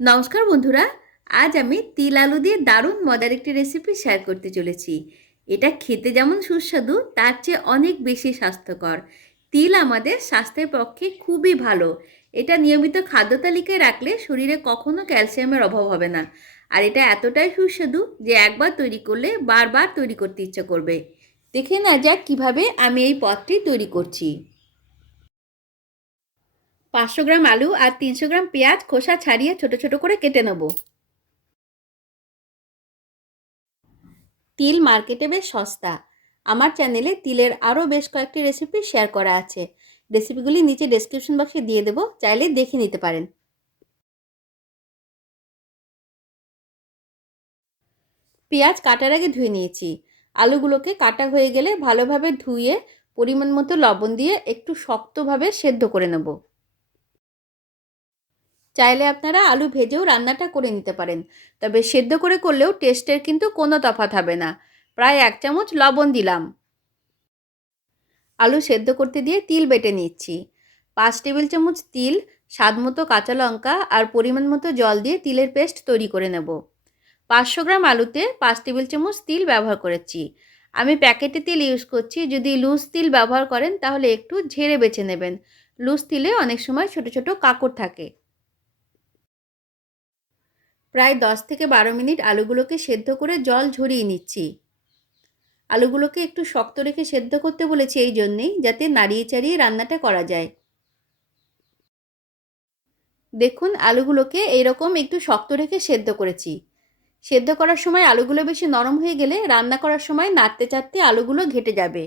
নমস্কার বন্ধুরা, আজ আমি তিল আলু দিয়ে দারুণ মজার একটি রেসিপি শেয়ার করতে চলেছি। এটা খেতে যেমন সুস্বাদু, তার চেয়ে অনেক বেশি স্বাস্থ্যকর। তিল আমাদের স্বাস্থ্যের পক্ষে খুবই ভালো। এটা নিয়মিত খাদ্য তালিকায় রাখলে শরীরে কখনো ক্যালসিয়ামের অভাব হবে না। আর এটা এতটাই সুস্বাদু যে একবার তৈরি করলে বারবার তৈরি করতে ইচ্ছে করবে। দেখে না যাক কিভাবে আমি এই পদটি তৈরি করছি। 500 গ্রাম আলু আর 300 গ্রাম পেঁয়াজ খোসা ছাড়িয়ে ছোট ছোট করে কেটে নেব। তিল মার্কেটে বেশ সস্তা। আমার চ্যানেলে তিলের আরও বেশ কয়েকটি রেসিপি শেয়ার করা আছে। রেসিপিগুলি নিচে ডেসক্রিপশন বক্সে দিয়ে দেবো, চাইলে দেখে নিতে পারেন। পেঁয়াজ কাটার আগে ধুয়ে নিয়েছি। আলুগুলোকে কাটা হয়ে গেলে ভালোভাবে ধুয়ে পরিমাণ মতো লবণ দিয়ে একটু শক্তভাবে সেদ্ধ করে নেব। চাইলে আপনারা আলু ভেজেও রান্নাটা করে নিতে পারেন, তবে সেদ্ধ করে করলেও টেস্টের কিন্তু কোনো তফাৎ হবে না। প্রায় 1 চামচ লবণ দিলাম। আলু সেদ্ধ করতে দিয়ে তিল বেটে নিচ্ছি। 5 টেবিল চামচ তিল, স্বাদমতো কাঁচা লঙ্কা আর পরিমাণ মতো জল দিয়ে তিলের পেস্ট তৈরি করে নেব। 500 গ্রাম আলুতে 5 টেবিল চামচ তিল ব্যবহার করেছি। আমি প্যাকেটে তিল ইউজ করছি। যদি লুজ তিল ব্যবহার করেন তাহলে একটু ঝেড়ে বেছে নেবেন। লুজ তিলে অনেক সময় ছোট ছোট কাঁকড় থাকে। প্রায় 10 থেকে 12 মিনিট আলুগুলোকে সেদ্ধ করে জল ঝরিয়ে নিচ্ছি। আলুগুলোকে একটু শক্ত রেখে সেদ্ধ করতে বলেছি এই জন্যেই, যাতে নাড়িয়ে চাড়িয়ে রান্নাটা করা যায়। দেখুন, আলুগুলোকে এইরকম একটু শক্ত রেখে সেদ্ধ করেছি। সেদ্ধ করার সময় আলুগুলো বেশি নরম হয়ে গেলে রান্না করার সময় নাড়তে চাড়তে আলুগুলো ঘেটে যাবে।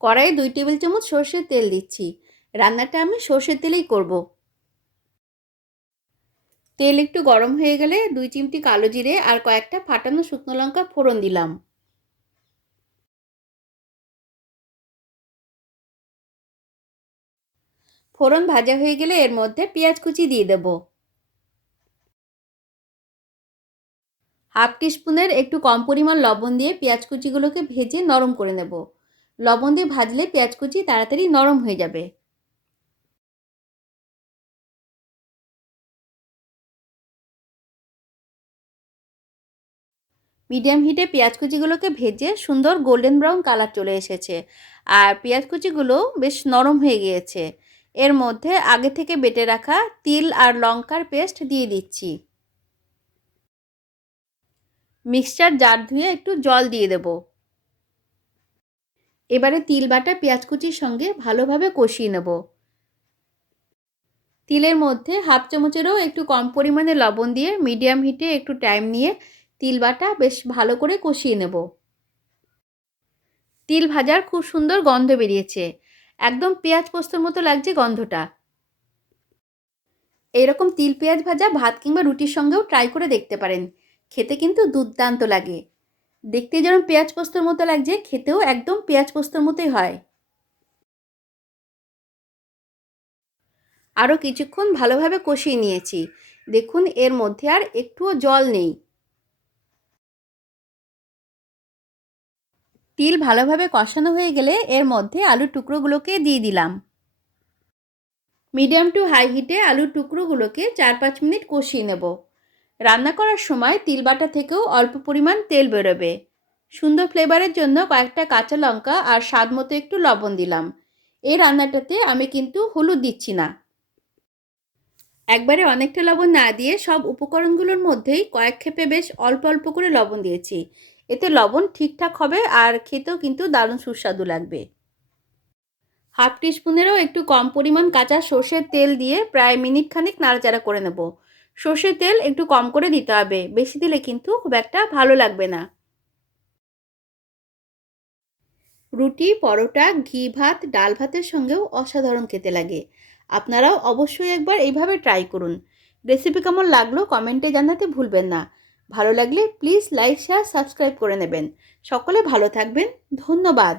কড়াইয়ে 2 টেবিল চামচ সর্ষের তেল দিচ্ছি। রান্নাটা আমি সর্ষের তেলেই করব। তেল একটু গরম হয়ে গেলে 2 চিমটি কালো জিরে আর কয়েকটা ফাটানো শুকনো লঙ্কা ফোড়ন দিলাম। ফোড়ন ভাজা হয়ে গেলে এর মধ্যে পেঁয়াজ কুচি দিয়ে দেব। হাফ টিস্পুনের একটু কম পরিমাণ লবণ দিয়ে পেঁয়াজ কুচিগুলোকে ভেজে নরম করে নেব। লবণ দিয়ে ভাজলে পেঁয়াজ কুচি তাড়াতাড়ি নরম হয়ে যাবে। মিডিয়াম হিটে পেঁয়াজ কুচিগুলোকে ভেজে সুন্দর গোল্ডেন ব্রাউন কালার চলে এসেছে আর পেঁয়াজ কুচিগুলো বেশ নরম হয়ে গিয়েছে। এর মধ্যে আগে থেকে বেটে রাখা তিল আর লঙ্কার পেস্ট দিয়ে দিচ্ছি। মিক্সচার জার ধুয়ে একটু জল দিয়ে দেব। এবারে তিল বাটা পেঁয়াজ কুচির সঙ্গে ভালোভাবে কষিয়ে নেব। তিলের মধ্যে হাফ চামচেরও একটু কম পরিমাণে লবণ দিয়ে মিডিয়াম হিটে একটু টাইম নিয়ে তিল বাটা বেশ ভালো করে কষিয়ে নেব। তিল ভাজার খুব সুন্দর গন্ধ বেরিয়েছে। একদম পেঁয়াজ পোস্তর মতো লাগছে গন্ধটা। এইরকম তিল পেঁয়াজ ভাজা ভাত কিংবা রুটির সঙ্গেও ট্রাই করে দেখতে পারেন। খেতে কিন্তু দুর্দান্ত লাগে। দেখতে যেমন পেঁয়াজ পোস্তর মতো লাগছে, খেতেও একদম পেঁয়াজ পোস্তর মতোই হয়। আরও কিছুক্ষণ ভালোভাবে কষিয়ে নিয়েছি। দেখুন, এর মধ্যে আর একটুও জল নেই। তিল ভালোভাবে কষানো হয়ে গেলে এর মধ্যে আলুর টুকরোগুলোকে দিয়ে দিলাম। মিডিয়াম টু হাই হিটে আলুর টুকরোগুলোকে 4-5 মিনিট কষিয়ে নেব। রান্না করার সময় তিল বাটা থেকেও অল্প পরিমাণ তেল বেরোবে। সুন্দর ফ্লেভারের জন্য কয়েকটা কাঁচা লঙ্কা আর স্বাদ মতো একটু লবণ দিলাম। এই রান্নাটাতে আমি কিন্তু হলুদ দিচ্ছি না। একবারে অনেকটা লবণ না দিয়ে সব উপকরণগুলোর মধ্যেই কয়েক খেপে বেশ অল্প অল্প করে লবণ দিয়েছি। এতে লবণ ঠিকঠাক হবে আর খেতেও কিন্তু দারুণ সুস্বাদু লাগবে। হাফ টিস্পুনেরও একটু কম পরিমাণ কাঁচা সর্ষের তেল দিয়ে প্রায় মিনিট খানেক নাড়াচাড়া করে নেব। সর্ষের তেল একটু কম করে দিতে হবে, বেশি দিলে কিন্তু খুব একটা ভালো লাগবে না। রুটি, পরোটা, ঘি ভাত, ডাল ভাতের সঙ্গেও অসাধারণ খেতে লাগে। আপনারাও অবশ্যই একবার এইভাবে ট্রাই করুন। রেসিপি কেমন লাগলো কমেন্টে জানাতে ভুলবেন না। ভালো লাগলে প্লিজ লাইক, শেয়ার, সাবস্ক্রাইব করে নেবেন। সকলে ভালো থাকবেন। ধন্যবাদ।